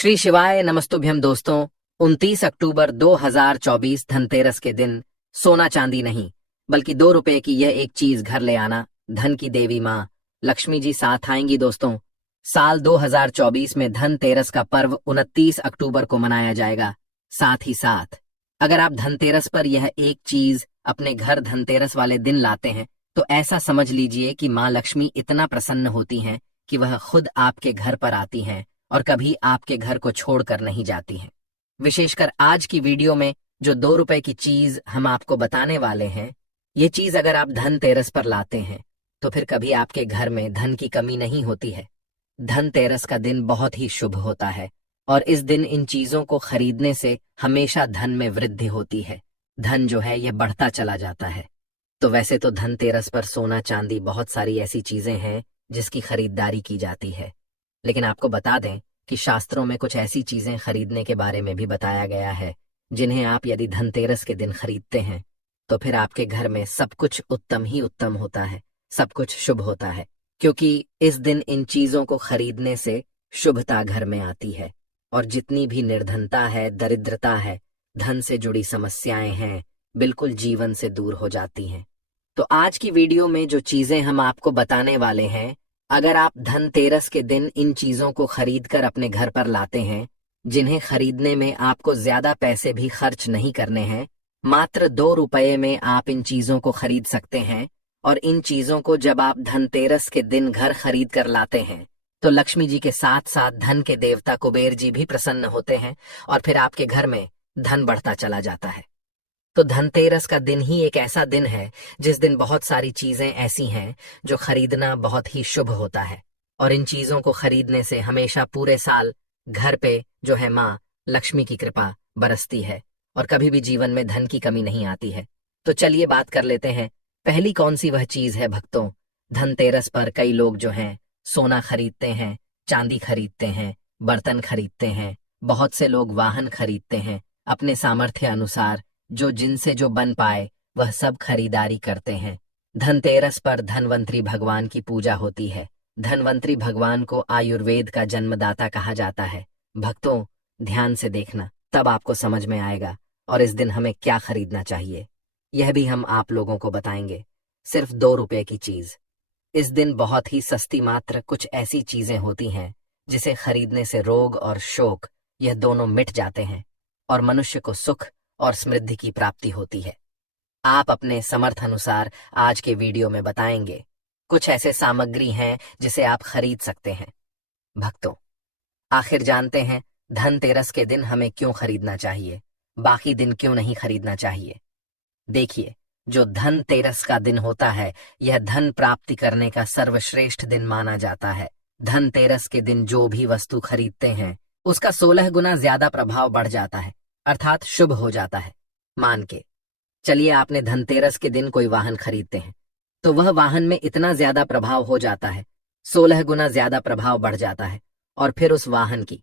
श्री शिवाय नमस्तुभ्यम दोस्तों। 29 अक्टूबर 2024 धनतेरस के दिन सोना चांदी नहीं बल्कि 2 रुपए की यह एक चीज घर ले आना। धन की देवी माँ लक्ष्मी जी साथ आएंगी दोस्तों। साल 2024 में धनतेरस का पर्व 29 अक्टूबर को मनाया जाएगा। साथ ही साथ अगर आप धनतेरस पर यह एक चीज अपने घर धनतेरस वाले दिन लाते हैं तो ऐसा समझ लीजिए कि माँ लक्ष्मी इतना प्रसन्न होती हैं कि वह खुद आपके घर पर आती हैं और कभी आपके घर को छोड़कर नहीं जाती हैं। विशेषकर आज की वीडियो में जो 2 रुपए की चीज हम आपको बताने वाले हैं, ये चीज अगर आप धनतेरस पर लाते हैं तो फिर कभी आपके घर में धन की कमी नहीं होती है। धनतेरस का दिन बहुत ही शुभ होता है और इस दिन इन चीजों को खरीदने से हमेशा धन में वृद्धि होती है। धन जो है यह बढ़ता चला जाता है। तो वैसे तो धनतेरस पर सोना चांदी बहुत सारी ऐसी चीजें हैं जिसकी खरीदारी की जाती है, लेकिन आपको बता दें कि शास्त्रों में कुछ ऐसी चीजें खरीदने के बारे में भी बताया गया है जिन्हें आप यदि धनतेरस के दिन खरीदते हैं तो फिर आपके घर में सब कुछ उत्तम ही उत्तम होता है, सब कुछ शुभ होता है, क्योंकि इस दिन इन चीजों को खरीदने से शुभता घर में आती है और जितनी भी निर्धनता है, दरिद्रता है, धन से जुड़ी समस्याएं हैं, बिल्कुल जीवन से दूर हो जाती हैं। तो आज की वीडियो में जो चीजें हम आपको बताने वाले हैं, अगर आप धनतेरस के दिन इन चीजों को खरीद कर अपने घर पर लाते हैं, जिन्हें खरीदने में आपको ज्यादा पैसे भी खर्च नहीं करने हैं, मात्र 2 रुपए में आप इन चीजों को खरीद सकते हैं। और इन चीजों को जब आप धनतेरस के दिन घर खरीद कर लाते हैं तो लक्ष्मी जी के साथ साथ धन के देवता कुबेर जी भी प्रसन्न होते हैं और फिर आपके घर में धन बढ़ता चला जाता है। तो धनतेरस का दिन ही एक ऐसा दिन है जिस दिन बहुत सारी चीजें ऐसी हैं जो खरीदना बहुत ही शुभ होता है और इन चीजों को खरीदने से हमेशा पूरे साल घर पे जो है माँ लक्ष्मी की कृपा बरसती है और कभी भी जीवन में धन की कमी नहीं आती है। तो चलिए बात कर लेते हैं, पहली कौन सी वह चीज है भक्तों। धनतेरस पर कई लोग जो हैं सोना खरीदते हैं, चांदी खरीदते हैं, बर्तन खरीदते हैं, बहुत से लोग वाहन खरीदते हैं, अपने सामर्थ्य अनुसार जो जिनसे जो बन पाए वह सब खरीदारी करते हैं। धनतेरस पर धनवंतरी भगवान की पूजा होती है। धनवंतरी भगवान को आयुर्वेद का जन्मदाता कहा जाता है। भक्तों ध्यान से देखना, तब आपको समझ में आएगा और इस दिन हमें क्या खरीदना चाहिए यह भी हम आप लोगों को बताएंगे। सिर्फ 2 रुपए की चीज। इस दिन बहुत ही सस्ती मात्र कुछ ऐसी चीजें होती हैं जिसे खरीदने से रोग और शोक यह दोनों मिट जाते हैं और मनुष्य को सुख और समृद्धि की प्राप्ति होती है। आप अपने समर्थ अनुसार आज के वीडियो में बताएंगे कुछ ऐसे सामग्री हैं जिसे आप खरीद सकते हैं। भक्तों आखिर जानते हैं धनतेरस के दिन हमें क्यों खरीदना चाहिए, बाकी दिन क्यों नहीं खरीदना चाहिए। देखिए, जो धनतेरस का दिन होता है यह धन प्राप्ति करने का सर्वश्रेष्ठ दिन माना जाता है। धनतेरस के दिन जो भी वस्तु खरीदते हैं उसका 16 गुना ज्यादा प्रभाव बढ़ जाता है, अर्थात शुभ हो जाता है। मान के चलिए आपने धनतेरस के दिन कोई वाहन खरीदते हैं तो वह वाहन में इतना ज्यादा प्रभाव हो जाता है, 16 गुना ज्यादा प्रभाव बढ़ जाता है और फिर उस वाहन की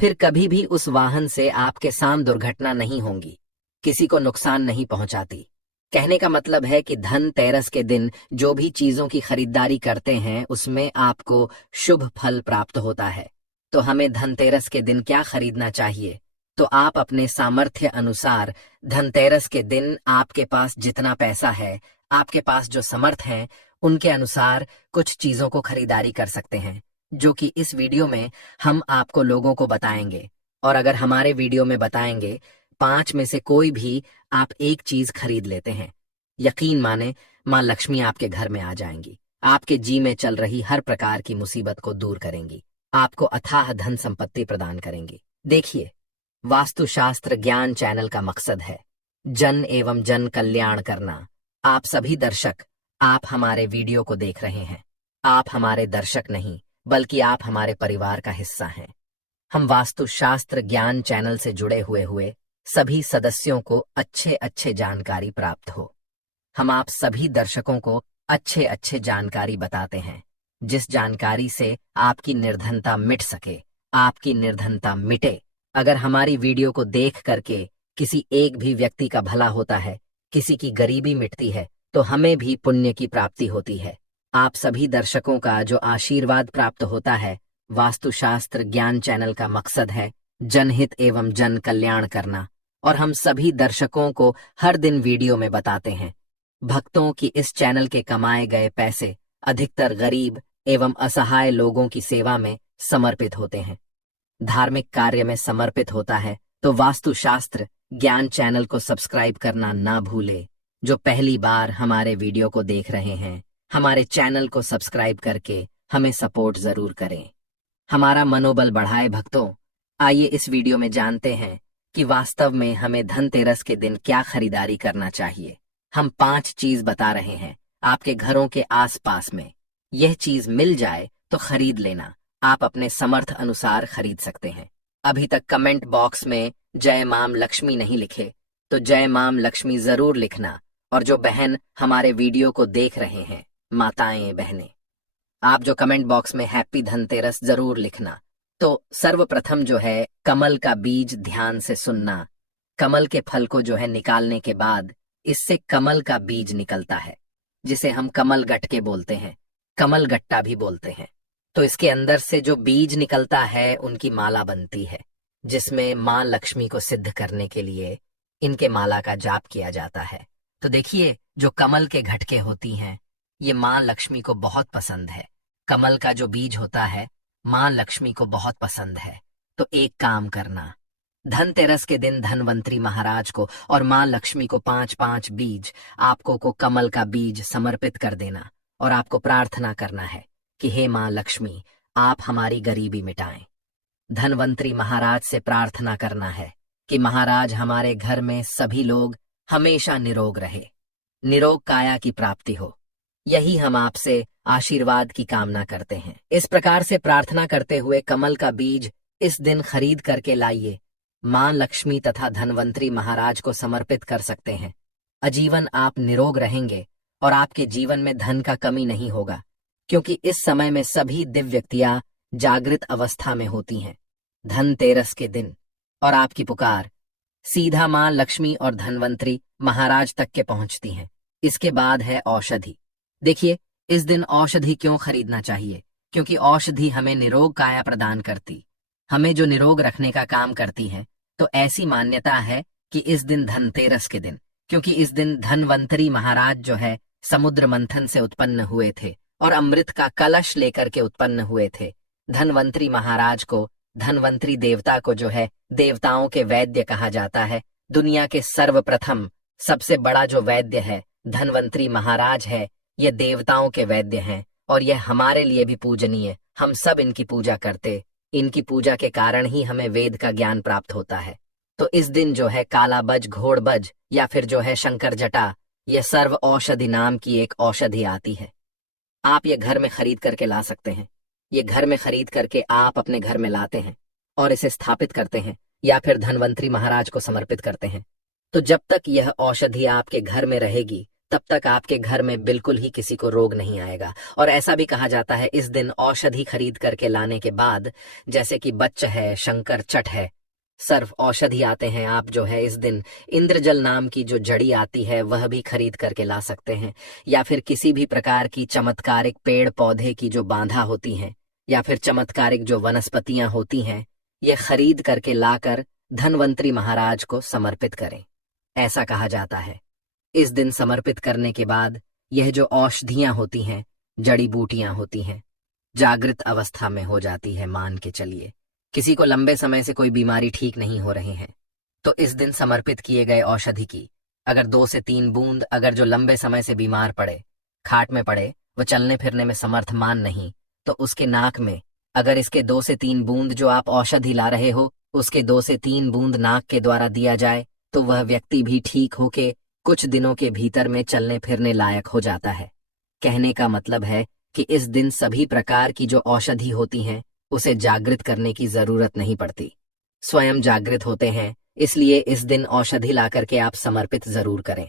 फिर कभी भी उस वाहन से आपके साथ दुर्घटना नहीं होंगी, किसी को नुकसान नहीं पहुंचाती। कहने का मतलब है कि धनतेरस के दिन जो भी चीजों की खरीदारी करते हैं उसमें आपको शुभ फल प्राप्त होता है। तो हमें धनतेरस के दिन क्या खरीदना चाहिए, तो आप अपने सामर्थ्य अनुसार धनतेरस के दिन आपके पास जितना पैसा है, आपके पास जो समर्थ है, उनके अनुसार कुछ चीजों को खरीदारी कर सकते हैं, जो कि इस वीडियो में हम आपको लोगों को बताएंगे। और अगर हमारे वीडियो में बताएंगे 5 में से कोई भी आप एक चीज खरीद लेते हैं, यकीन माने माँ लक्ष्मी आपके घर में आ जाएंगी, आपके जी में चल रही हर प्रकार की मुसीबत को दूर करेंगी, आपको अथाह धन संपत्ति प्रदान करेंगी। देखिए, वास्तुशास्त्र ज्ञान चैनल का मकसद है जन एवं जन कल्याण करना। आप सभी दर्शक, आप हमारे वीडियो को देख रहे हैं, आप हमारे दर्शक नहीं बल्कि आप हमारे परिवार का हिस्सा हैं। हम वास्तुशास्त्र ज्ञान चैनल से जुड़े हुए सभी सदस्यों को अच्छे जानकारी प्राप्त हो। हम आप सभी दर्शकों को अच्छे जानकारी बताते हैं, जिस जानकारी से आपकी निर्धनता मिट सके, आपकी निर्धनता मिटे। अगर हमारी वीडियो को देख करके किसी एक भी व्यक्ति का भला होता है, किसी की गरीबी मिटती है, तो हमें भी पुण्य की प्राप्ति होती है। आप सभी दर्शकों का जो आशीर्वाद प्राप्त होता है वास्तुशास्त्र ज्ञान चैनल का मकसद है जनहित एवं जन कल्याण करना, और हम सभी दर्शकों को हर दिन वीडियो में बताते हैं। भक्तों की इस चैनल के कमाए गए पैसे अधिकतर गरीब एवं असहाय लोगों की सेवा में समर्पित होते हैं, धार्मिक कार्य में समर्पित होता है। तो वास्तुशास्त्र ज्ञान चैनल को सब्सक्राइब करना ना भूले। जो पहली बार हमारे वीडियो को देख रहे हैं, हमारे चैनल को सब्सक्राइब करके हमें सपोर्ट जरूर करें, हमारा मनोबल बढ़ाए। भक्तों, आइए इस वीडियो में जानते हैं कि वास्तव में हमें धनतेरस के दिन क्या खरीदारी करना चाहिए। हम 5 चीज बता रहे हैं। आपके घरों के आसपास में यह चीज मिल जाए तो खरीद लेना। आप अपने समर्थ अनुसार खरीद सकते हैं। अभी तक कमेंट बॉक्स में जय माम लक्ष्मी नहीं लिखे तो जय माम लक्ष्मी जरूर लिखना। और जो बहन हमारे वीडियो को देख रहे हैं, माताएं बहनें, आप जो कमेंट बॉक्स में हैप्पी धनतेरस जरूर लिखना। तो सर्वप्रथम जो है, कमल का बीज ध्यान से सुनना। कमल के फल को जो है निकालने के बाद इससे कमल का बीज निकलता है, जिसे हम कमल गट्टे बोलते हैं, कमल गट्टा भी बोलते हैं। तो इसके अंदर से जो बीज निकलता है उनकी माला बनती है, जिसमें माँ लक्ष्मी को सिद्ध करने के लिए इनके माला का जाप किया जाता है। तो देखिए, जो कमल के घटके होती हैं ये माँ लक्ष्मी को बहुत पसंद है। कमल का जो बीज होता है माँ लक्ष्मी को बहुत पसंद है। तो एक काम करना, धनतेरस के दिन धनवंतरी महाराज को और माँ लक्ष्मी को 5-5 बीज आपको को कमल का बीज समर्पित कर देना, और आपको प्रार्थना करना है कि हे माँ लक्ष्मी, आप हमारी गरीबी मिटाएं। धनवंतरी महाराज से प्रार्थना करना है कि महाराज हमारे घर में सभी लोग हमेशा निरोग रहे, निरोग काया की प्राप्ति हो। यही हम आपसे आशीर्वाद की कामना करते हैं। इस प्रकार से प्रार्थना करते हुए कमल का बीज इस दिन खरीद करके लाइए। मां लक्ष्मी तथा धनवंतरी महाराज को समर्पित कर सकते हैं। आजीवन आप निरोग रहेंगे और आपके जीवन में धन का कमी नहीं होगा, क्योंकि इस समय में सभी दिव्य व्यक्तियां जागृत अवस्था में होती हैं धनतेरस के दिन, और आपकी पुकार सीधा मां लक्ष्मी और धनवंतरी महाराज तक के पहुंचती हैं। इसके बाद है औषधि। देखिए, इस दिन औषधि क्यों खरीदना चाहिए? क्योंकि औषधि हमें निरोग काया प्रदान करती, हमें जो निरोग रखने का काम करती है। तो ऐसी मान्यता है कि इस दिन धनतेरस के दिन, क्योंकि इस दिन धनवंतरी महाराज जो है समुद्र मंथन से उत्पन्न हुए थे और अमृत का कलश लेकर के उत्पन्न हुए थे। धनवंतरी महाराज को, धनवंतरी देवता को जो है देवताओं के वैद्य कहा जाता है। दुनिया के सर्वप्रथम सबसे बड़ा जो वैद्य है धनवंतरी महाराज है। ये देवताओं के वैद्य हैं और यह हमारे लिए भी पूजनीय। हम सब इनकी पूजा करते, इनकी पूजा के कारण ही हमें वेद का ज्ञान प्राप्त होता है। तो इस दिन जो है कालाबज, घोड़बज या फिर जो है शंकर जटा, यह सर्व औषधि नाम की एक औषधि आती है। आप ये घर में खरीद करके ला सकते हैं। ये घर में खरीद करके आप अपने घर में लाते हैं और इसे स्थापित करते हैं या फिर धनवंतरी महाराज को समर्पित करते हैं। तो जब तक यह औषधि आपके घर में रहेगी तब तक आपके घर में बिल्कुल ही किसी को रोग नहीं आएगा। और ऐसा भी कहा जाता है इस दिन औषधि खरीद करके लाने के बाद, जैसे कि बच्च है, शंकर चट है, सर्व औषधि आते हैं, आप जो है इस दिन इंद्रजल नाम की जो जड़ी आती है वह भी खरीद करके ला सकते हैं। या फिर किसी भी प्रकार की चमत्कारिक पेड़ पौधे की जो बांधा होती हैं या फिर चमत्कारिक जो वनस्पतियां होती हैं, ये खरीद करके लाकर धनवंतरी महाराज को समर्पित करें, ऐसा कहा जाता है। इस दिन समर्पित करने के बाद यह जो औषधियां होती हैं, जड़ी बूटियां होती हैं, जागृत अवस्था में हो जाती है। मान के चलिए किसी को लंबे समय से कोई बीमारी ठीक नहीं हो रही है, तो इस दिन समर्पित किए गए औषधि की अगर 2 से 3 बूंद, अगर जो लंबे समय से बीमार पड़े, खाट में पड़े, वो चलने फिरने में समर्थमान नहीं, तो उसके नाक में अगर इसके 2 से 3 बूंद जो आप औषधि ला रहे हो उसके 2 से 3 बूंद नाक के द्वारा दिया जाए तो वह व्यक्ति भी ठीक होके कुछ दिनों के भीतर में चलने फिरने लायक हो जाता है। कहने का मतलब है कि इस दिन सभी प्रकार की जो औषधि होती हैं उसे जागृत करने की जरूरत नहीं पड़ती, स्वयं जागृत होते हैं। इसलिए इस दिन औषधि ला करके आप समर्पित जरूर करें।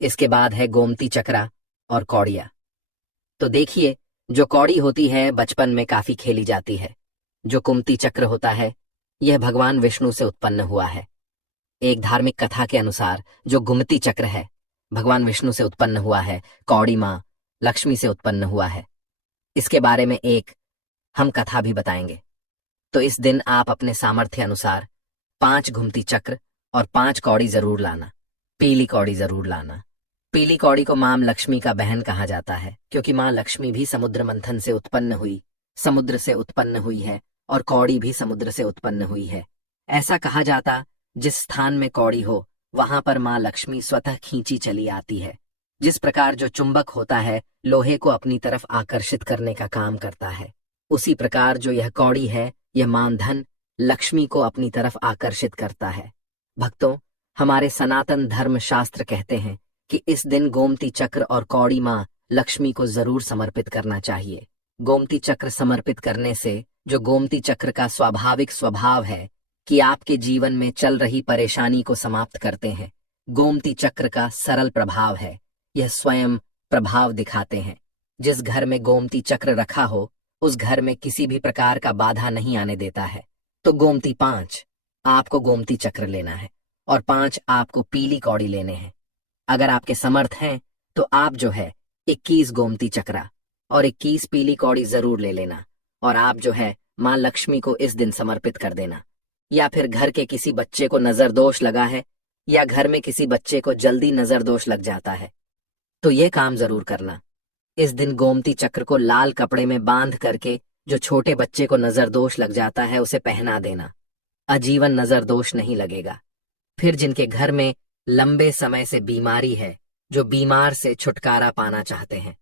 इसके बाद है गोमती चक्रा और कौड़िया। तो देखिए, जो कौड़ी होती है बचपन में काफी खेली जाती है। जो कुमती चक्र होता है यह भगवान विष्णु से उत्पन्न हुआ है। एक धार्मिक कथा के अनुसार जो गुमती चक्र है भगवान विष्णु से उत्पन्न हुआ है, कौड़ी माँ लक्ष्मी से उत्पन्न हुआ है। इसके बारे में एक हम कथा भी बताएंगे। तो इस दिन आप अपने सामर्थ्य अनुसार 5 घुमती चक्र और 5 कौड़ी जरूर लाना। पीली कौड़ी जरूर लाना। पीली कौड़ी को मां लक्ष्मी का बहन कहा जाता है, क्योंकि मां लक्ष्मी भी समुद्र मंथन से उत्पन्न हुई, समुद्र से उत्पन्न हुई है, और कौड़ी भी समुद्र से उत्पन्न हुई है। ऐसा कहा जाता, जिस स्थान में कौड़ी हो वहां पर मां लक्ष्मी स्वतः खींची चली आती है। जिस प्रकार जो चुंबक होता है लोहे को अपनी तरफ आकर्षित करने का काम करता है, उसी प्रकार जो यह कौड़ी है, यह मानधन लक्ष्मी को अपनी तरफ आकर्षित करता है। भक्तों, हमारे सनातन धर्म शास्त्र कहते हैं कि इस दिन गोमती चक्र और कौड़ी मां लक्ष्मी को जरूर समर्पित करना चाहिए। गोमती चक्र समर्पित करने से जो गोमती चक्र का स्वाभाविक स्वभाव है कि आपके जीवन में चल रही परेशानी को समाप्त करते हैं, गोमती चक्र का सरल प्रभाव है, यह स्वयं प्रभाव दिखाते हैं। जिस घर में गोमती चक्र रखा हो उस घर में किसी भी प्रकार का बाधा नहीं आने देता है। तो गोमती 5 आपको गोमती चक्र लेना है और 5 आपको पीली कौड़ी लेने हैं। अगर आपके समर्थ हैं तो आप जो है 21 गोमती चक्रा और 21 पीली कौड़ी जरूर ले लेना, और आप जो है मां लक्ष्मी को इस दिन समर्पित कर देना। या फिर घर के किसी बच्चे को नजर दोष लगा है, या घर में किसी बच्चे को जल्दी नजर दोष लग जाता है, तो ये काम जरूर करना। इस दिन गोमती चक्र को लाल कपड़े में बांध करके जो छोटे बच्चे को नजर दोष लग जाता है उसे पहना देना। आजीवन नजर दोष नहीं लगेगा। फिर जिनके घर में लंबे समय से बीमारी है, जो बीमार से छुटकारा पाना चाहते हैं,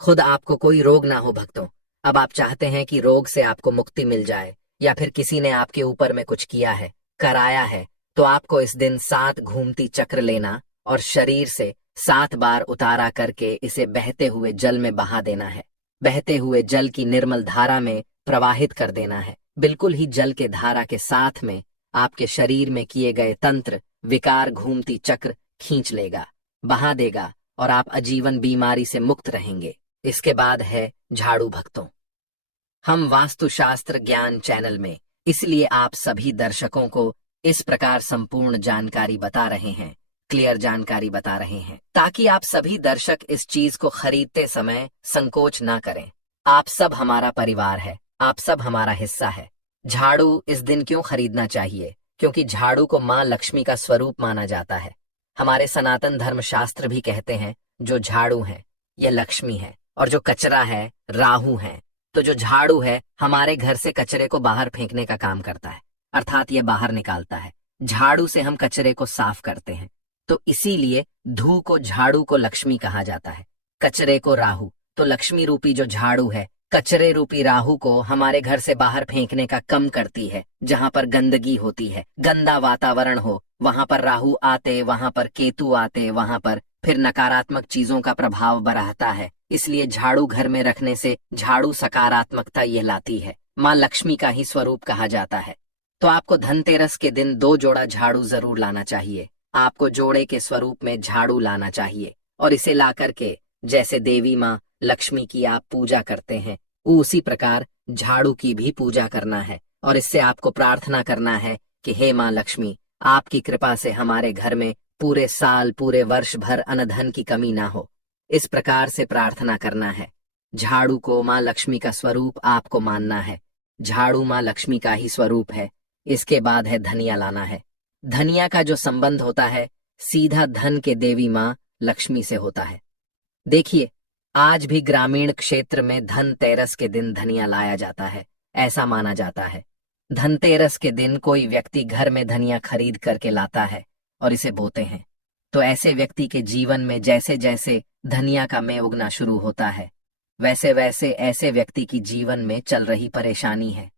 खुद आपको कोई रोग ना हो भक्तों, अब आप चाहते हैं कि रोग से आपको मुक्ति मिल जाए, या फिर किसी ने आपके ऊपर में कुछ किया है, कराया है, तो आपको इस दिन 7 घूमती चक्र लेना और शरीर से 7 बार उतारा करके इसे बहते हुए जल में बहा देना है। बहते हुए जल की निर्मल धारा में प्रवाहित कर देना है। बिल्कुल ही जल के धारा के साथ में आपके शरीर में किए गए तंत्र विकार घूमती चक्र खींच लेगा, बहा देगा, और आप आजीवन बीमारी से मुक्त रहेंगे। इसके बाद है झाड़ू भक्तों। हम वास्तुशास्त्र ज्ञान चैनल में इसलिए आप सभी दर्शकों को इस प्रकार संपूर्ण जानकारी बता रहे हैं, क्लियर जानकारी बता रहे हैं, ताकि आप सभी दर्शक इस चीज को खरीदते समय संकोच ना करें। आप सब हमारा परिवार है, आप सब हमारा हिस्सा है। झाड़ू इस दिन क्यों खरीदना चाहिए? क्योंकि झाड़ू को मां लक्ष्मी का स्वरूप माना जाता है। हमारे सनातन धर्म शास्त्र भी कहते हैं जो झाड़ू है यह लक्ष्मी है, और जो कचरा है राहु है। तो जो झाड़ू है हमारे घर से कचरे को बाहर फेंकने का काम करता है, अर्थात यह बाहर निकालता है। झाड़ू से हम कचरे को साफ करते हैं, तो इसीलिए धू को झाड़ू को लक्ष्मी कहा जाता है, कचरे को राहु। तो लक्ष्मी रूपी जो झाड़ू है कचरे रूपी राहु को हमारे घर से बाहर फेंकने का कम करती है। जहां पर गंदगी होती है, गंदा वातावरण हो, वहां पर राहु आते, वहां पर केतु आते, वहां पर फिर नकारात्मक चीजों का प्रभाव बढ़ता है। इसलिए झाड़ू घर में रखने से झाड़ू सकारात्मकता ये लाती है, मां लक्ष्मी का ही स्वरूप कहा जाता है। तो आपको धनतेरस के दिन 2 जोड़ा झाड़ू जरूर लाना चाहिए। आपको जोड़े के स्वरूप में झाड़ू लाना चाहिए, और इसे ला करके जैसे देवी मां लक्ष्मी की आप पूजा करते हैं उसी प्रकार झाड़ू की भी पूजा करना है, और इससे आपको प्रार्थना करना है कि हे मां लक्ष्मी, आपकी कृपा से हमारे घर में पूरे साल पूरे वर्ष भर अन्न की कमी ना हो। इस प्रकार से प्रार्थना करना है। झाड़ू को मां लक्ष्मी का स्वरूप आपको मानना है। झाड़ू मां लक्ष्मी का ही स्वरूप है। इसके बाद है धनिया लाना है। धनिया का जो संबंध होता है सीधा धन के देवी मां लक्ष्मी से होता है। देखिए, आज भी ग्रामीण क्षेत्र में धनतेरस के दिन धनिया लाया जाता है। ऐसा माना जाता है धनतेरस के दिन कोई व्यक्ति घर में धनिया खरीद करके लाता है और इसे बोते हैं, तो ऐसे व्यक्ति के जीवन में जैसे जैसे धनिया का में उगना शुरू होता है, वैसे वैसे ऐसे व्यक्ति की जीवन में चल रही परेशानी है,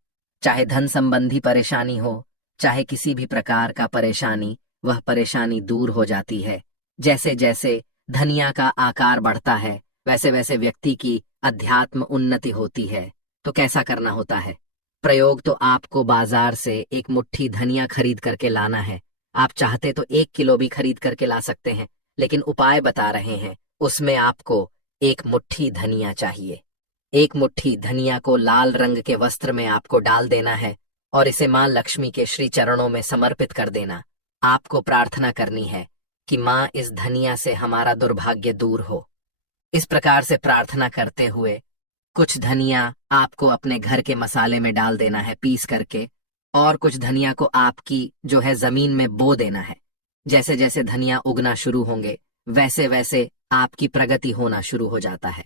चाहे धन संबंधी परेशानी हो, चाहे किसी भी प्रकार का परेशानी, वह परेशानी दूर हो जाती है। जैसे जैसे धनिया का आकार बढ़ता है वैसे वैसे व्यक्ति की अध्यात्म उन्नति होती है। तो कैसा करना होता है प्रयोग? तो आपको बाजार से एक मुट्ठी धनिया खरीद करके लाना है। आप चाहते तो 1 किलो भी खरीद करके ला सकते हैं, लेकिन उपाय बता रहे हैं, उसमें आपको 1 मुट्ठी धनिया चाहिए। 1 मुट्ठी धनिया को लाल रंग के वस्त्र में आपको डाल देना है और इसे मां लक्ष्मी के श्री चरणों में समर्पित कर देना। आपको प्रार्थना करनी है कि मां इस धनिया से हमारा दुर्भाग्य दूर हो। इस प्रकार से प्रार्थना करते हुए कुछ धनिया आपको अपने घर के मसाले में डाल देना है पीस करके, और कुछ धनिया को आपकी जो है जमीन में बो देना है। जैसे जैसे धनिया उगना शुरू होंगे वैसे वैसे आपकी प्रगति होना शुरू हो जाता है।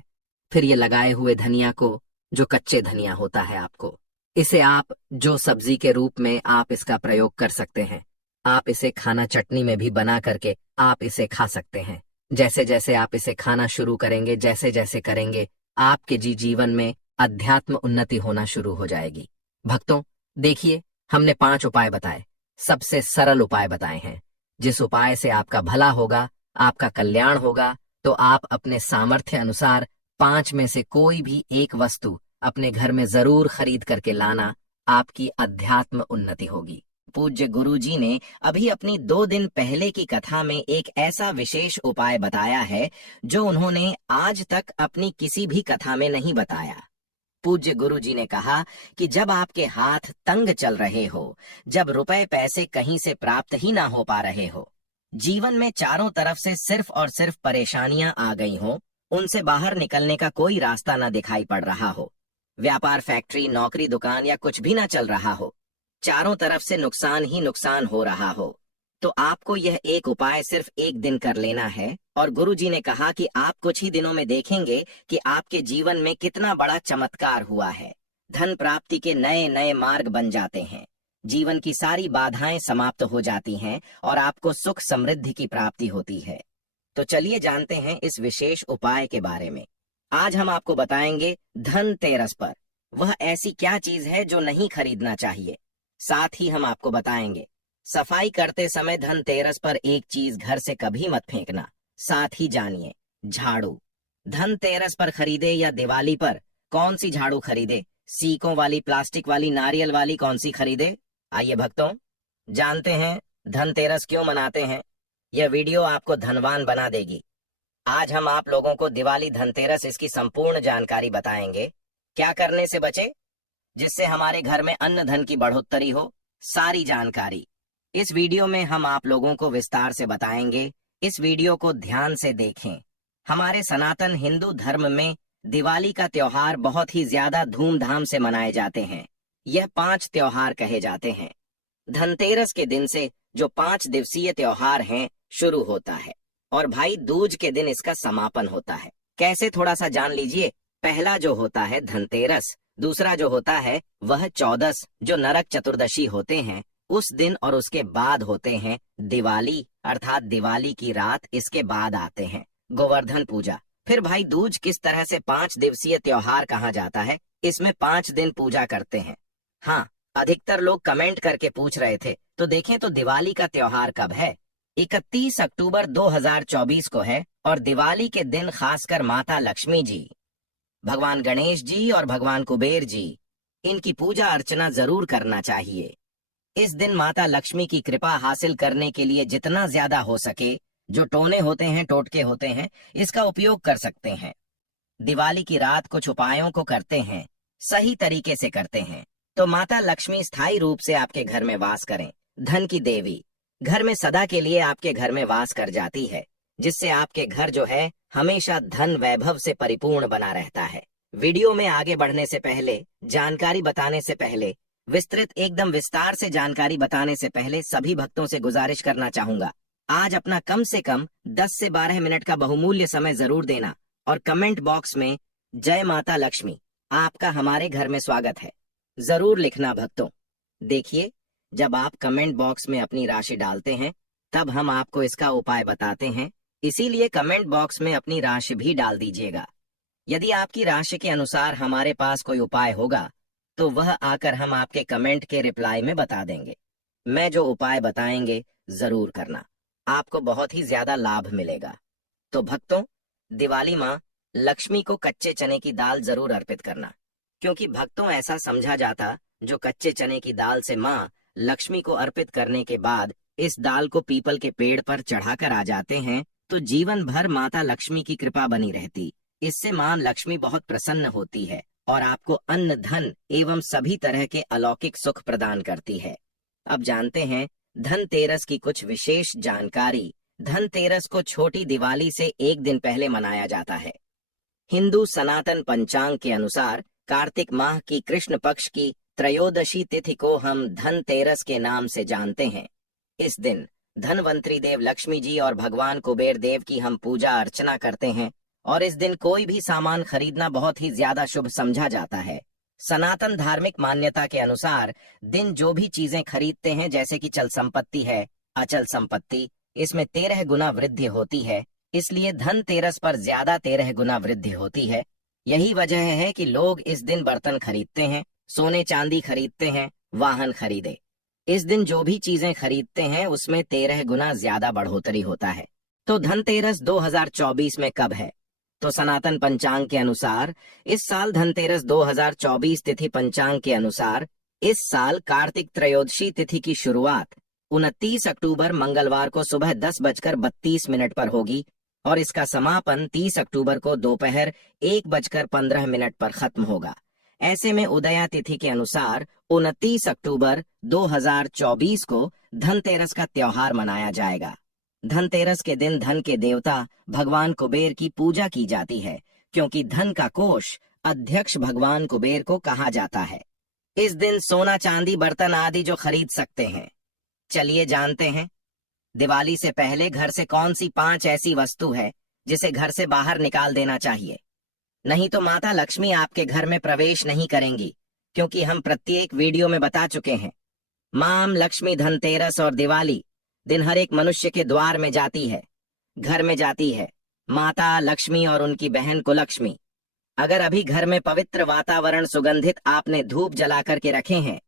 फिर ये लगाए हुए धनिया को, जो कच्चे धनिया होता है, आपको इसे आप जो सब्जी के रूप में आप इसका प्रयोग कर सकते हैं। आप इसे खाना चटनी में भी बना करके आप इसे खा सकते हैं। जैसे जैसे आप इसे खाना शुरू करेंगे, जैसे जैसे करेंगे, आपके जीवन में अध्यात्म उन्नति होना शुरू हो जाएगी। भक्तों, देखिए, हमने 5 उपाय बताए, सबसे सरल उपाय बताए हैं। जिस उपाय से आपका भला होगा, आपका कल्याण होगा, तो आप अपने सामर्थ्य अनुसार 5 में से कोई भी एक वस्तु अपने घर में जरूर खरीद करके लाना, आपकी अध्यात्म उन्नति होगी। पूज्य गुरुजी ने अभी अपनी 2 दिन पहले की कथा में एक ऐसा विशेष उपाय बताया है जो उन्होंने आज तक अपनी किसी भी कथा में नहीं बताया। पूज्य गुरुजी ने कहा कि जब आपके हाथ तंग चल रहे हो, जब रुपए पैसे कहीं से प्राप्त ही ना हो पा रहे हो, जीवन में चारों तरफ से सिर्फ और सिर्फ परेशानियां आ गई हो, उनसे बाहर निकलने का कोई रास्ता ना दिखाई पड़ रहा हो, व्यापार, फैक्ट्री, नौकरी, दुकान या कुछ भी ना चल रहा हो, चारों तरफ से नुकसान ही नुकसान हो रहा हो, तो आपको यह एक उपाय सिर्फ एक दिन कर लेना है। और गुरुजी ने कहा कि आप कुछ ही दिनों में देखेंगे कि आपके जीवन में कितना बड़ा चमत्कार हुआ है। धन प्राप्ति के नए नए मार्ग बन जाते हैं, जीवन की सारी बाधाएं समाप्त हो जाती हैं और आपको सुख समृद्धि की प्राप्ति होती है। तो चलिए जानते हैं इस विशेष उपाय के बारे में। आज हम आपको बताएंगे धनतेरस पर वह ऐसी क्या चीज है जो नहीं खरीदना चाहिए। साथ ही हम आपको बताएंगे सफाई करते समय धनतेरस पर एक चीज घर से कभी मत फेंकना। साथ ही जानिए झाड़ू धनतेरस पर खरीदे या दिवाली पर कौन सी झाड़ू खरीदे, सीकों वाली, प्लास्टिक वाली, नारियल वाली, कौन सी खरीदे। आइए भक्तों, जानते हैं धनतेरस क्यों मनाते हैं। यह वीडियो आपको धनवान बना देगी। आज हम आप लोगों को दिवाली, धनतेरस, इसकी संपूर्ण जानकारी बताएंगे। क्या करने से बचे जिससे हमारे घर में अन्न धन की बढ़ोतरी हो, सारी जानकारी इस वीडियो में हम आप लोगों को विस्तार से बताएंगे। इस वीडियो को ध्यान से देखें। हमारे सनातन हिंदू धर्म में दिवाली का त्योहार बहुत ही ज्यादा धूमधाम से मनाए जाते हैं। यह 5 त्योहार कहे जाते हैं। धनतेरस के दिन से जो 5 दिवसीय त्योहार हैं शुरू होता है और भाई दूज के दिन इसका समापन होता है। कैसे, थोड़ा सा जान लीजिए। पहला जो होता है धनतेरस, दूसरा जो होता है वह चौदस, जो नरक चतुर्दशी होते हैं उस दिन, और उसके बाद होते हैं दिवाली, अर्थात दिवाली की रात, इसके बाद आते हैं गोवर्धन पूजा। फिर भाई दूज किस तरह से 5 दिवसीय त्योहार कहा जाता है, इसमें 5 दिन पूजा करते हैं। हाँ, अधिकतर लोग कमेंट करके पूछ रहे थे, तो देखें तो दिवाली का त्योहार कब है। 31 अक्टूबर 2024 को है और दिवाली के दिन खासकर माता लक्ष्मी जी, भगवान गणेश जी और भगवान कुबेर जी, इनकी पूजा अर्चना जरूर करना चाहिए। इस दिन माता लक्ष्मी की कृपा हासिल करने के लिए जितना ज्यादा हो सके, जो टोने होते हैं, टोटके होते हैं, इसका उपयोग कर सकते हैं। दिवाली की रात कुछ उपायों को करते हैं, सही तरीके से करते हैं, तो माता लक्ष्मी स्थायी रूप से आपके घर में वास करें। धन की देवी घर में सदा के लिए आपके घर में वास कर जाती है, जिससे आपके घर जो है हमेशा धन वैभव से परिपूर्ण बना रहता है। वीडियो में आगे बढ़ने से पहले, जानकारी बताने से पहले, विस्तृत एकदम विस्तार से जानकारी बताने से पहले सभी भक्तों से गुजारिश करना चाहूंगा, आज अपना कम से कम 10 से 12 मिनट का बहुमूल्य समय जरूर देना और कमेंट बॉक्स में जय माता लक्ष्मी, आपका हमारे घर में स्वागत है, जरूर लिखना भक्तों। देखिए, जब आप कमेंट बॉक्स में अपनी राशि डालते हैं तब हम आपको इसका उपाय बताते हैं, इसीलिए कमेंट बॉक्स में अपनी राशि भी डाल दीजिएगा। यदि आपकी राशि के अनुसार हमारे पास कोई उपाय होगा तो वह आकर हम आपके कमेंट के रिप्लाई में बता देंगे। मैं जो उपाय बताएंगे जरूर करना, आपको बहुत ही ज्यादा लाभ मिलेगा। तो भक्तों, दिवाली माँ लक्ष्मी को कच्चे चने की दाल जरूर अर्पित करना, क्योंकि भक्तों ऐसा समझा जाता, जो कच्चे चने की दाल से माँ लक्ष्मी को अर्पित करने के बाद इस दाल को पीपल के पेड़ पर चढ़ाकर आ जाते हैं तो जीवन भर माता लक्ष्मी की कृपा बनी रहती। इससे माँ लक्ष्मी बहुत प्रसन्न होती है और आपको अन्न, धन एवं सभी तरह के अलौकिक सुख प्रदान करती है। अब जानते हैं धनतेरस की कुछ विशेष जानकारी। धनतेरस को छोटी दिवाली से एक दिन पहले मनाया जाता है। हिंदू सनातन पंचांग के अनुसार कार्तिक माह की कृष्ण पक्ष की त्रयोदशी तिथि को हम धनतेरस के नाम से जानते हैं। इस दिन धनवंतरी देव लक्ष्मी जी और भगवान कुबेर देव की हम पूजा अर्चना करते हैं और इस दिन कोई भी सामान खरीदना बहुत ही ज्यादा शुभ समझा जाता है। सनातन धार्मिक मान्यता के अनुसार दिन जो भी चीजें खरीदते हैं, जैसे कि चल संपत्ति है, अचल संपत्ति, इसमें 13 गुना वृद्धि होती है। इसलिए धनतेरस पर ज्यादा 13 गुना वृद्धि होती है। यही वजह है कि लोग इस दिन बर्तन खरीदते हैं, सोने चांदी खरीदते हैं, वाहन खरीदे। इस दिन जो भी चीजें खरीदते हैं उसमें 13 गुना ज्यादा बढ़ोतरी होता है। तो धनतेरस 2024 में कब है? तो सनातन पंचांग के अनुसार इस साल धनतेरस 2024 तिथि पंचांग के अनुसार इस साल कार्तिक त्रयोदशी तिथि की शुरुआत 29 अक्टूबर मंगलवार को सुबह 10:32 पर होगी और इसका समापन 30 अक्टूबर को दोपहर 1:15 पर खत्म होगा। ऐसे में उदया तिथि के अनुसार 29 अक्टूबर 2024 को धनतेरस का त्योहार मनाया जाएगा। धनतेरस के दिन धन के देवता भगवान कुबेर की पूजा की जाती है, क्योंकि धन का कोष अध्यक्ष भगवान कुबेर को कहा जाता है। इस दिन सोना चांदी बर्तन आदि जो खरीद सकते हैं। चलिए जानते हैं, दिवाली से पहले घर से कौन सी 5 ऐसी वस्तु है जिसे घर से बाहर निकाल देना चाहिए, नहीं तो माता लक्ष्मी आपके घर में प्रवेश नहीं करेंगी। क्योंकि हम प्रत्येक वीडियो में बता चुके हैं, माम लक्ष्मी धनतेरस और दिवाली दिन हर एक मनुष्य के द्वार में जाती है, घर में जाती है माता लक्ष्मी और उनकी बहन कुलक्ष्मी। अगर अभी घर में पवित्र वातावरण सुगंधित आपने धूप जला करके रखे हैं,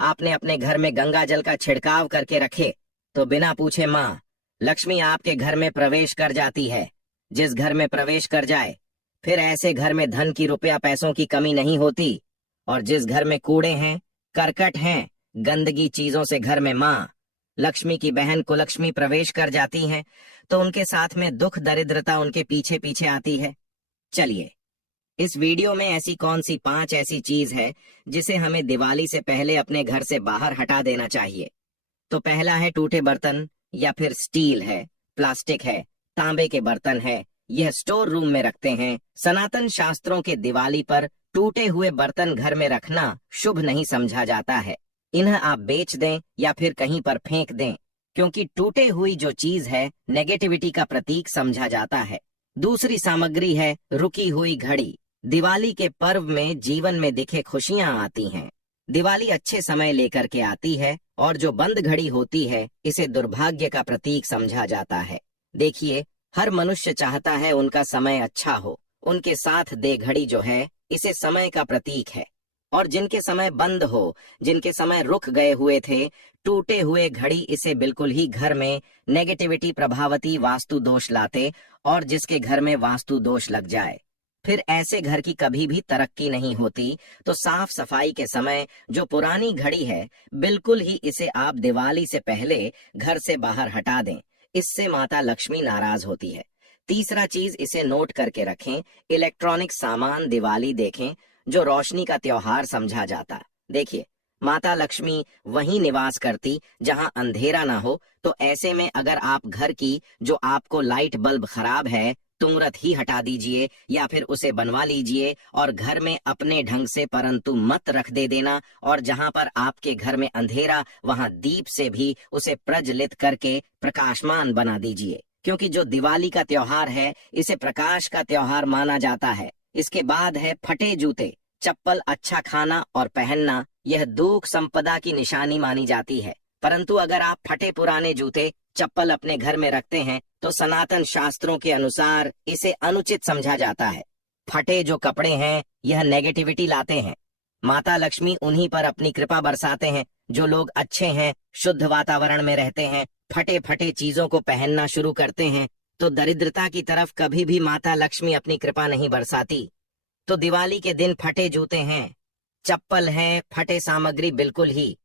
आपने अपने घर में गंगा जल का छिड़काव करके रखे, तो बिना पूछे माँ लक्ष्मी आपके घर में प्रवेश कर जाती है। जिस घर में प्रवेश कर जाए, फिर ऐसे घर में धन की रुपया पैसों की कमी नहीं होती। और जिस घर में कूड़े हैं, करकट हैं, गंदगी चीजों से घर में माँ लक्ष्मी की बहन कुलक्ष्मी प्रवेश कर जाती हैं, तो उनके साथ में दुख दरिद्रता उनके पीछे पीछे आती है। चलिए, इस वीडियो में ऐसी कौन सी 5 ऐसी चीज है जिसे हमें दिवाली से पहले अपने घर से बाहर हटा देना चाहिए। तो पहला है टूटे बर्तन, या फिर स्टील है, प्लास्टिक है, तांबे के बर्तन है, यह स्टोर रूम में रखते हैं। सनातन शास्त्रों के दिवाली पर टूटे हुए बर्तन घर में रखना शुभ नहीं समझा जाता है। इन्हें आप बेच दें या फिर कहीं पर फेंक दें, क्योंकि टूटे हुई जो चीज है नेगेटिविटी का प्रतीक समझा जाता है। दूसरी सामग्री है रुकी हुई घड़ी। दिवाली के पर्व में जीवन में दिखे खुशियां आती हैं। दिवाली अच्छे समय लेकर के आती है और जो बंद घड़ी होती है इसे दुर्भाग्य का प्रतीक समझा जाता है। देखिए, हर मनुष्य चाहता है उनका समय अच्छा हो, उनके साथ दे घड़ी जो है इसे समय का प्रतीक है। और जिनके समय बंद हो, जिनके समय रुक गए हुए थे, टूटे हुए घड़ी इसे बिल्कुल ही घर में नेगेटिविटी प्रभावती वास्तु दोष लाते, और जिसके घर में वास्तु दोष लग जाए फिर ऐसे घर की कभी भी तरक्की नहीं होती। तो साफ सफाई के समय जो पुरानी घड़ी है, बिल्कुल ही इसे आप दिवाली से पहले घर से बाहर हटा दें, इससे माता लक्ष्मी नाराज होती है। तीसरा चीज, इसे नोट करके रखें, इलेक्ट्रॉनिक सामान दिवाली देखें जो रोशनी का त्योहार समझा जाता। देखिए, माता लक्ष्मी वहीं निवास करती जहां अंधेरा ना हो। तो ऐसे में अगर आप घर की जो आपको लाइट बल्ब खराब है तुरंत ही हटा दीजिए या फिर उसे बनवा लीजिए और घर में अपने ढंग से, परंतु मत रख दे देना। और जहां पर आपके घर में अंधेरा, वहां दीप से भी उसे प्रज्वलित करके प्रकाशमान बना दीजिए, क्योंकि जो दिवाली का त्योहार है इसे प्रकाश का त्योहार माना जाता है। इसके बाद है फटे जूते, चप्पल अच्छा खाना और पहनना, यह दुख संपदा की निशानी मानी जाती है। परंतु अगर आप फटे पुराने जूते चप्पल अपने घर में रखते हैं तो सनातन शास्त्रों के अनुसार इसे अनुचित समझा जाता है। फटे जो कपड़े हैं यह नेगेटिविटी लाते हैं। माता लक्ष्मी उन्हीं पर अपनी कृपा बरसाते हैं जो लोग अच्छे हैं, शुद्ध वातावरण में रहते हैं, फटे फटे चीजों को पहनना शुरू करते हैं तो दरिद्रता की तरफ कभी भी माता लक्ष्मी अपनी कृपा नहीं बरसाती। तो दिवाली के दिन फटे जूते हैं, चप्पल हैं, फटे सामग्री बिल्कुल ही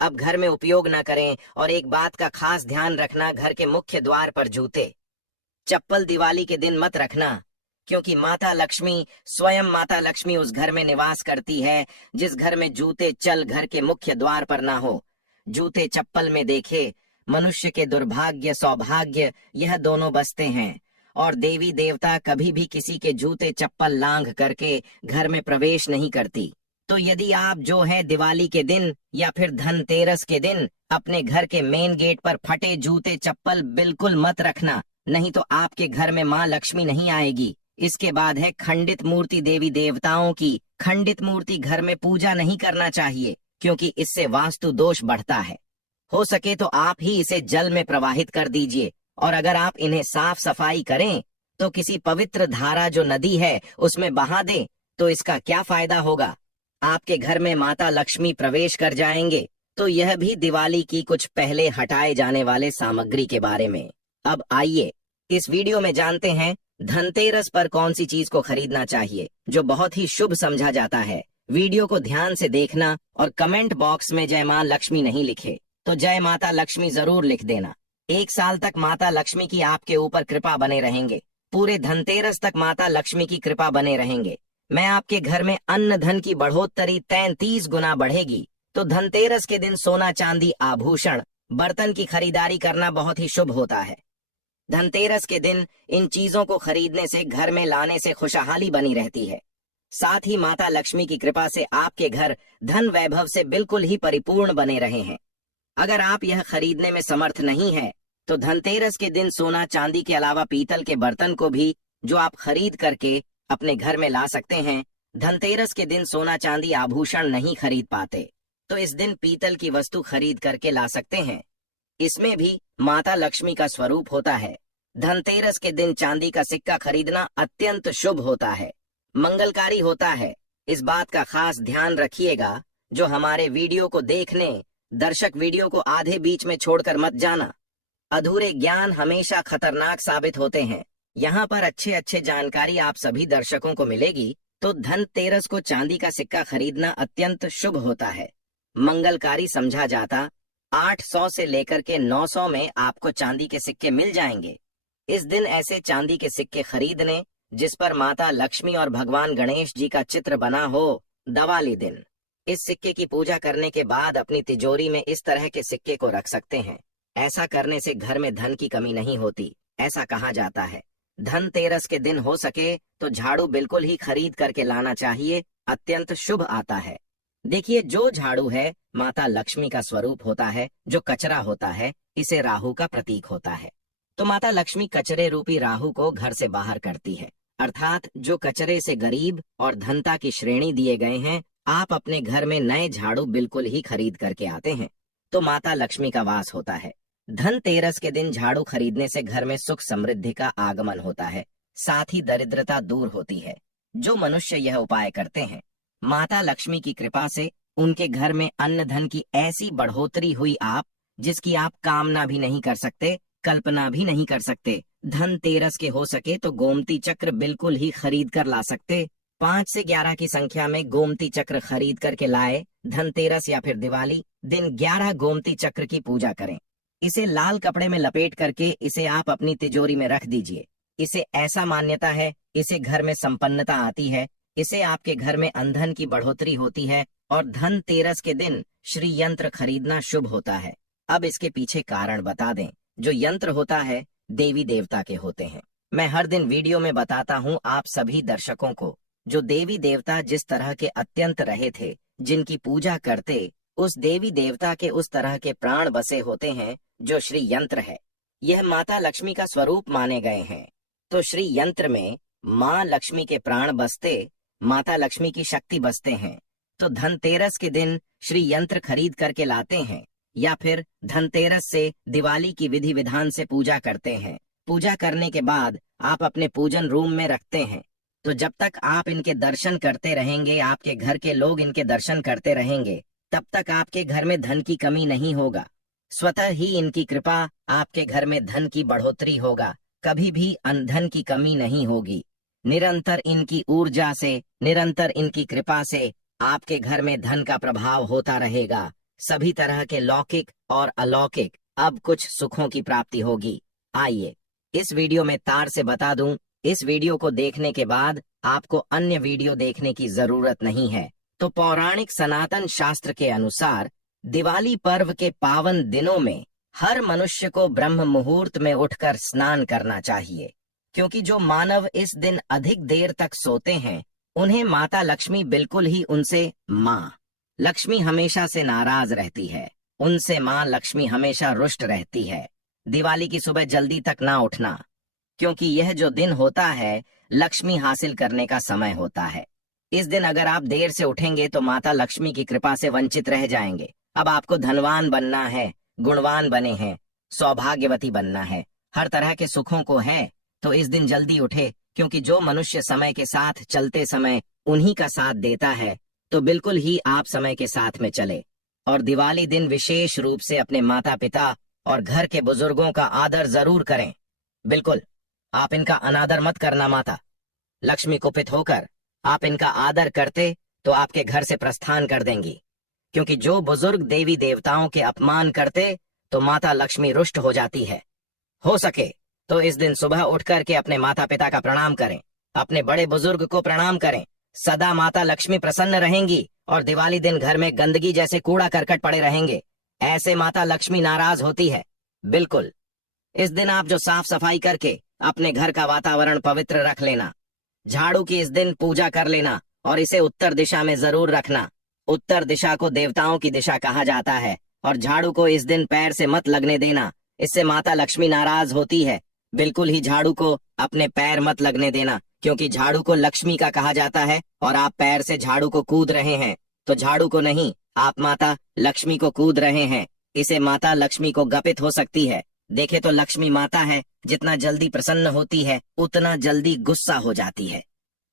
अब घर में उपयोग न करें। और एक बात का खास ध्यान रखना, घर के मुख्य द्वार पर जूते चप्पल दिवाली के दिन मत रखना, क्योंकि माता लक्ष्मी, स्वयं माता लक्ष्मी उस घर में निवास करती है जिस घर में जूते चल घर के मुख्य द्वार पर ना हो। जूते चप्पल में देखे मनुष्य के दुर्भाग्य सौभाग्य यह दोनों बसते हैं। और देवी देवता कभी भी किसी के जूते चप्पल लांघ करके घर में प्रवेश नहीं करती। तो यदि आप जो है दिवाली के दिन या फिर धनतेरस के दिन अपने घर के मेन गेट पर फटे जूते चप्पल बिल्कुल मत रखना, नहीं तो आपके घर में माँ लक्ष्मी नहीं आएगी। इसके बाद है खंडित मूर्ति। देवी देवताओं की खंडित मूर्ति घर में पूजा नहीं करना चाहिए, क्योंकि इससे वास्तु दोष बढ़ता है। हो सके तो आप ही इसे जल में प्रवाहित कर दीजिए, और अगर आप इन्हें साफ सफाई करें तो किसी पवित्र धारा जो नदी है उसमें बहा दें, तो इसका क्या फायदा होगा? आपके घर में माता लक्ष्मी प्रवेश कर जाएंगे। तो यह भी दिवाली की कुछ पहले हटाए जाने वाले सामग्री के बारे में। अब आइए इस वीडियो में जानते हैं धनतेरस पर कौन सी चीज को खरीदना चाहिए जो बहुत ही शुभ समझा जाता है। वीडियो को ध्यान से देखना और कमेंट बॉक्स में जय मां लक्ष्मी नहीं लिखे तो जय माता लक्ष्मी जरूर लिख देना। 1 साल तक माता लक्ष्मी की आपके ऊपर कृपा बने रहेंगे। पूरे धनतेरस तक माता लक्ष्मी की कृपा बने रहेंगे। मैं आपके घर में अन्न धन की बढ़ोतरी 33 गुना बढ़ेगी। तो धनतेरस के दिन सोना चांदी आभूषण बर्तन की खरीदारी करना बहुत ही शुभ होता है। धनतेरस के दिन इन चीजों को खरीदने से घर में लाने से खुशहाली बनी रहती है। साथ ही माता लक्ष्मी की कृपा से आपके घर धन वैभव से बिल्कुल ही परिपूर्ण बने रहे हैं। अगर आप यह खरीदने में समर्थ नहीं है तो धनतेरस के दिन सोना चांदी के अलावा पीतल के बर्तन को भी जो आप खरीद करके अपने घर में ला सकते हैं। धनतेरस के दिन सोना चांदी आभूषण नहीं खरीद पाते तो इस दिन पीतल की वस्तु खरीद करके ला सकते हैं। इसमें भी माता लक्ष्मी का स्वरूप होता है। धनतेरस के दिन चांदी का सिक्का खरीदना अत्यंत शुभ होता है, मंगलकारी होता है। इस बात का खास ध्यान रखिएगा। जो हमारे वीडियो को देखने दर्शक वीडियो को आधे बीच में छोड़कर मत जाना। अधूरे ज्ञान हमेशा खतरनाक साबित होते हैं। यहाँ पर अच्छे अच्छे जानकारी आप सभी दर्शकों को मिलेगी। तो धनतेरस को चांदी का सिक्का खरीदना अत्यंत शुभ होता है, मंगलकारी समझा जाता। 800 से लेकर के 900 में आपको चांदी के सिक्के मिल जाएंगे। इस दिन ऐसे चांदी के सिक्के खरीदने जिस पर माता लक्ष्मी और भगवान गणेश जी का चित्र बना हो। दिवाली दिन इस सिक्के की पूजा करने के बाद अपनी तिजोरी में इस तरह के सिक्के को रख सकते हैं। ऐसा करने से घर में धन की कमी नहीं होती, ऐसा कहा जाता है। धनतेरस के दिन हो सके तो झाड़ू बिल्कुल ही खरीद करके लाना चाहिए, अत्यंत शुभ आता है। देखिए, जो झाड़ू है माता लक्ष्मी का स्वरूप होता है, जो कचरा होता है इसे राहु का प्रतीक होता है। तो माता लक्ष्मी कचरे रूपी राहु को घर से बाहर करती है, अर्थात जो कचरे से गरीब और धनता की श्रेणी दिए गए हैं, आप अपने घर में नए झाड़ू बिल्कुल ही खरीद करके आते हैं तो माता लक्ष्मी का वास होता है। धनतेरस के दिन झाड़ू खरीदने से घर में सुख समृद्धि का आगमन होता है, साथ ही दरिद्रता दूर होती है। जो मनुष्य यह उपाय करते हैं, माता लक्ष्मी की कृपा से उनके घर में अन्न धन की ऐसी बढ़ोतरी हुई जिसकी आप कामना भी नहीं कर सकते, कल्पना भी नहीं कर सकते। धनतेरस के हो सके तो गोमती चक्र बिल्कुल ही खरीद कर ला सकते। 5 से 11 की संख्या में गोमती चक्र खरीद करके लाए। धनतेरस या फिर दिवाली दिन 11 गोमती चक्र की पूजा करें। इसे लाल कपड़े में लपेट करके इसे आप अपनी तिजोरी में रख दीजिए। इसे ऐसा मान्यता है, इसे घर में संपन्नता आती है, इसे आपके घर में अंधन की बढ़ोतरी होती है और धनतेरस के दिन श्री यंत्र खरीदना शुभ होता है। अब इसके पीछे कारण बता दें। जो यंत्र होता है देवी देवता के होते हैं। मैं हर दिन वीडियो में बताता हूँ आप सभी दर्शकों को, जो देवी देवता जिस तरह के अत्यंत रहे थे, जिनकी पूजा करते, उस देवी देवता के उस तरह के प्राण बसे होते हैं जो श्री यंत्र है। यह माता लक्ष्मी का स्वरूप माने गए हैं। तो श्री यंत्र में माँ लक्ष्मी के प्राण बसते, माता लक्ष्मी की शक्ति बसते हैं। तो धनतेरस के दिन श्री यंत्र खरीद करके लाते हैं या फिर धनतेरस से दिवाली की विधि विधान से पूजा करते हैं। पूजा करने के बाद आप अपने पूजन रूम में रखते हैं। तो जब तक आप इनके दर्शन करते रहेंगे, आपके घर के लोग इनके दर्शन करते रहेंगे, तब तक आपके घर में धन की कमी नहीं होगा। स्वतः ही इनकी कृपा आपके घर में धन की बढ़ोतरी होगा, कभी भी अनधन की कमी नहीं होगी। निरंतर इनकी ऊर्जा से, निरंतर इनकी कृपा से आपके घर में धन का प्रभाव होता रहेगा। सभी तरह के लौकिक और अलौकिक अब कुछ सुखों की प्राप्ति होगी। आइए इस वीडियो में तार से बता दूं, इस वीडियो को देखने के बाद आपको अन्य वीडियो देखने की जरूरत नहीं है। तो पौराणिक सनातन शास्त्र के अनुसार दिवाली पर्व के पावन दिनों में हर मनुष्य को ब्रह्म मुहूर्त में उठकर स्नान करना चाहिए, क्योंकि जो मानव इस दिन अधिक देर तक सोते हैं उन्हें माता लक्ष्मी बिल्कुल ही उनसे माँ लक्ष्मी हमेशा से नाराज रहती है, उनसे माँ लक्ष्मी हमेशा रुष्ट रहती है। दिवाली की सुबह जल्दी तक ना उठना, क्योंकि यह जो दिन होता है लक्ष्मी हासिल करने का समय होता है। इस दिन अगर आप देर से उठेंगे तो माता लक्ष्मी की कृपा से वंचित रह जाएंगे। अब आपको धनवान बनना है, गुणवान बने हैं, सौभाग्यवती बनना है, हर तरह के सुखों को है, तो इस दिन जल्दी उठे, क्योंकि जो मनुष्य समय के साथ चलते समय उन्हीं का साथ देता है, तो बिल्कुल ही आप समय के साथ में चले। और दिवाली दिन विशेष रूप से अपने माता पिता और घर के बुजुर्गों का आदर जरूर करें। बिल्कुल, आप इनका अनादर मत करना। माता लक्ष्मी कुपित होकर आप इनका आदर करते तो आपके घर से प्रस्थान कर देंगी, क्योंकि जो बुजुर्ग देवी देवताओं के अपमान करते तो माता लक्ष्मी रुष्ट हो जाती है। हो सके तो इस दिन सुबह उठ करके अपने माता पिता का प्रणाम करें, अपने बड़े बुजुर्ग को प्रणाम करें। सदा माता लक्ष्मी प्रसन्न रहेंगी और दिवाली दिन घर में गंदगी जैसे कूड़ा करकट पड़े रहेंगे, ऐसे माता लक्ष्मी नाराज होती है। बिल्कुल, इस दिन आप जो साफ सफाई करके अपने घर का वातावरण पवित्र रख लेना, झाड़ू की इस दिन पूजा कर लेना और इसे उत्तर दिशा में जरूर रखना। उत्तर दिशा को देवताओं की दिशा कहा जाता है और झाड़ू को इस दिन पैर से मत लगने देना, इससे माता लक्ष्मी नाराज होती है। बिल्कुल ही झाड़ू को अपने पैर मत लगने देना, क्योंकि झाड़ू को लक्ष्मी का कहा जाता है और आप पैर से झाड़ू को कूद रहे हैं, तो झाड़ू को नहीं, आप माता लक्ष्मी को कूद रहे हैं। इसे माता लक्ष्मी को गपित हो सकती है। देखे तो लक्ष्मी माता है, जितना जल्दी प्रसन्न होती है उतना जल्दी गुस्सा हो जाती है।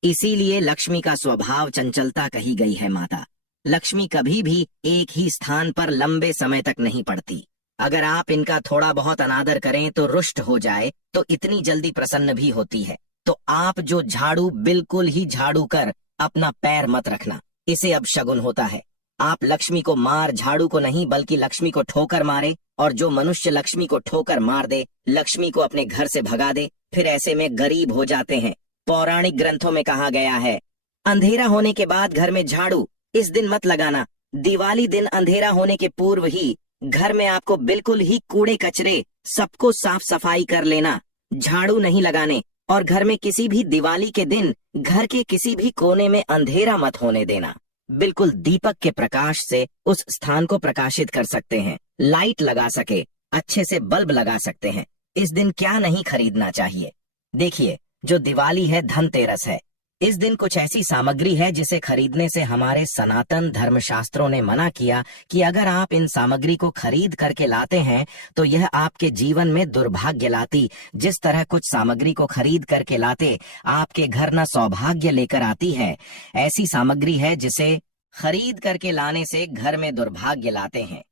इसीलिए लक्ष्मी का स्वभाव चंचलता कही गई है। माता लक्ष्मी कभी भी एक ही स्थान पर लंबे समय तक नहीं पड़ती। अगर आप इनका थोड़ा बहुत अनादर करें तो रुष्ट हो जाए तो इतनी जल्दी प्रसन्न भी होती है। तो आप जो झाड़ू बिल्कुल ही झाड़ू कर अपना पैर मत रखना, इसे अब शगुन होता है। आप लक्ष्मी को मार झाड़ू को नहीं बल्कि लक्ष्मी को ठोकर मारे, और जो मनुष्य लक्ष्मी को ठोकर मार दे, लक्ष्मी को अपने घर से भगा दे, फिर ऐसे में गरीब हो जाते हैं। पौराणिक ग्रंथों में कहा गया है, अंधेरा होने के बाद घर में झाड़ू इस दिन मत लगाना। दिवाली दिन अंधेरा होने के पूर्व ही घर में आपको बिल्कुल ही कूड़े कचरे सबको साफ सफाई कर लेना, झाड़ू नहीं लगाने। और घर में किसी भी दिवाली के दिन घर के किसी भी कोने में अंधेरा मत होने देना। बिल्कुल दीपक के प्रकाश से उस स्थान को प्रकाशित कर सकते हैं, लाइट लगा सके, अच्छे से बल्ब लगा सकते हैं। इस दिन क्या नहीं खरीदना चाहिए। देखिए, जो दिवाली है धनतेरस है, इस दिन कुछ ऐसी सामग्री है जिसे खरीदने से हमारे सनातन धर्मशास्त्रों ने मना किया कि अगर आप इन सामग्री को खरीद करके लाते हैं तो यह आपके जीवन में दुर्भाग्य लाती। जिस तरह कुछ सामग्री को खरीद करके लाते आपके घर न सौभाग्य लेकर आती है, ऐसी सामग्री है जिसे खरीद करके लाने से घर में दुर्भाग्य लाते हैं।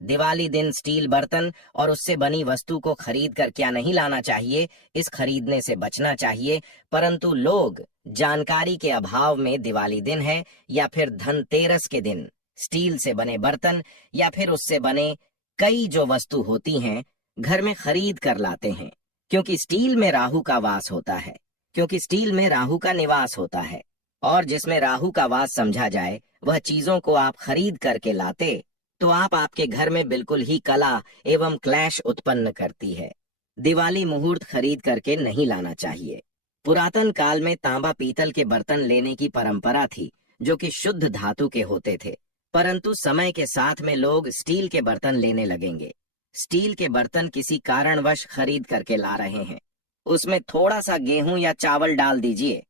दिवाली दिन स्टील बर्तन और उससे बनी वस्तु को खरीद कर क्या नहीं लाना चाहिए, इस खरीदने से बचना चाहिए। परंतु लोग जानकारी के अभाव में दिवाली दिन है या फिर धनतेरस के दिन स्टील से बने बर्तन या फिर उससे बने कई जो वस्तु होती हैं घर में खरीद कर लाते हैं, क्योंकि स्टील में राहु का वास होता है, क्योंकि स्टील में राहु का निवास होता है। और जिसमें राहु का वास समझा जाए वह चीजों को आप खरीद करके लाते तो आप आपके घर में बिल्कुल ही कला एवं क्लेश उत्पन्न करती है। दिवाली मुहूर्त खरीद करके नहीं लाना चाहिए। पुरातन काल में तांबा पीतल के बर्तन लेने की परंपरा थी जो कि शुद्ध धातु के होते थे, परंतु समय के साथ में लोग स्टील के बर्तन लेने लगेंगे। स्टील के बर्तन किसी कारणवश खरीद करके ला रहे हैं, उसमें थोड़ा सा गेहूं या चावल डाल दीजिए,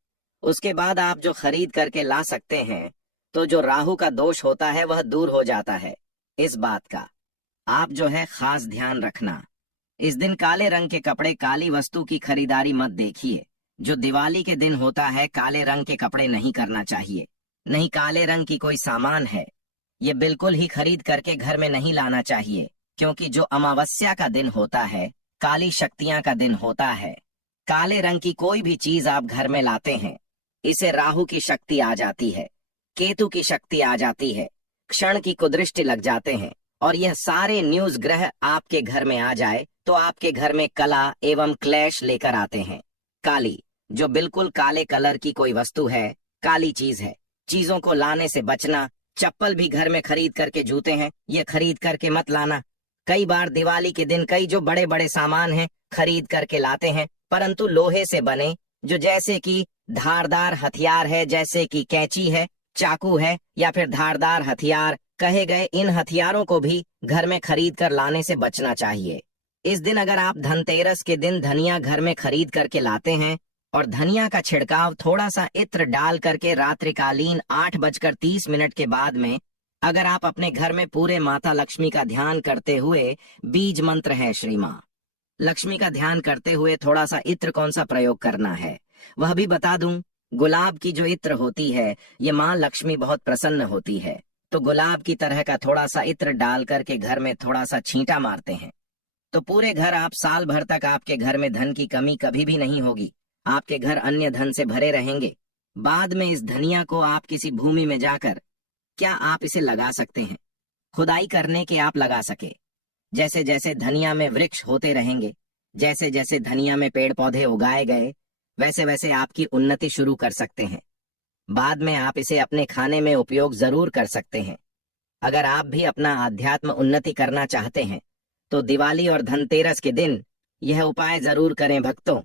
उसके बाद आप जो खरीद करके ला सकते हैं, तो जो राहु का दोष होता है वह दूर हो जाता है। इस बात का आप जो है खास ध्यान रखना। इस दिन काले रंग के कपड़े, काली वस्तु की खरीदारी मत देखिए। जो दिवाली के दिन होता है काले रंग के कपड़े नहीं करना चाहिए। नहीं, काले रंग की कोई सामान है ये बिल्कुल ही खरीद करके घर में नहीं लाना चाहिए, क्योंकि जो अमावस्या का दिन होता है, काली शक्तियां का दिन होता है। काले रंग की कोई भी चीज आप घर में लाते हैं, इसे राहु की शक्ति आ जाती है, केतु की शक्ति आ जाती है, क्षण की कुदृष्टि लग जाते हैं, और यह सारे न्यूज ग्रह आपके घर में आ जाए तो आपके घर में कला एवं क्लेश लेकर आते हैं। काली, जो बिल्कुल काले कलर की कोई वस्तु है, काली चीज है, चीजों को लाने से बचना। चप्पल भी घर में खरीद करके, जूते हैं ये खरीद करके मत लाना। कई बार दिवाली के दिन कई जो बड़े बड़े सामान हैं खरीद करके लाते हैं, परंतु लोहे से बने, जो जैसे कि धारदार हथियार है, जैसे कि कैंची है, चाकू है, या फिर धारदार हथियार कहे गए इन हथियारों को भी घर में खरीद कर लाने से बचना चाहिए। इस दिन अगर आप धनतेरस के दिन धनिया घर में खरीद करके लाते हैं और धनिया का छिड़काव थोड़ा सा इत्र डाल करके रात्रिकालीन 8:30 के बाद में अगर आप अपने घर में पूरे माता लक्ष्मी का ध्यान करते हुए, बीज मंत्र है श्री माँ लक्ष्मी का ध्यान करते हुए थोड़ा सा इत्र कौन सा प्रयोग करना है वह भी बता दूं। गुलाब की जो इत्र होती है ये माँ लक्ष्मी बहुत प्रसन्न होती है, तो गुलाब की तरह का थोड़ा सा इत्र डाल करके घर में थोड़ा सा छींटा मारते हैं तो पूरे घर आप साल भर तक आपके घर में धन की कमी कभी भी नहीं होगी। आपके घर अन्य धन से भरे रहेंगे। बाद में इस धनिया को आप किसी भूमि में जाकर क्या आप इसे लगा सकते हैं, खुदाई करने के आप लगा सके। जैसे जैसे धनिया में वृक्ष होते रहेंगे, जैसे जैसे धनिया में पेड़ पौधे उगाए गए, वैसे वैसे आपकी उन्नति शुरू कर सकते हैं। बाद में आप इसे अपने खाने में उपयोग जरूर कर सकते हैं। अगर आप भी अपना आध्यात्म उन्नति करना चाहते हैं तो दिवाली और धनतेरस के दिन यह उपाय जरूर करें भक्तों।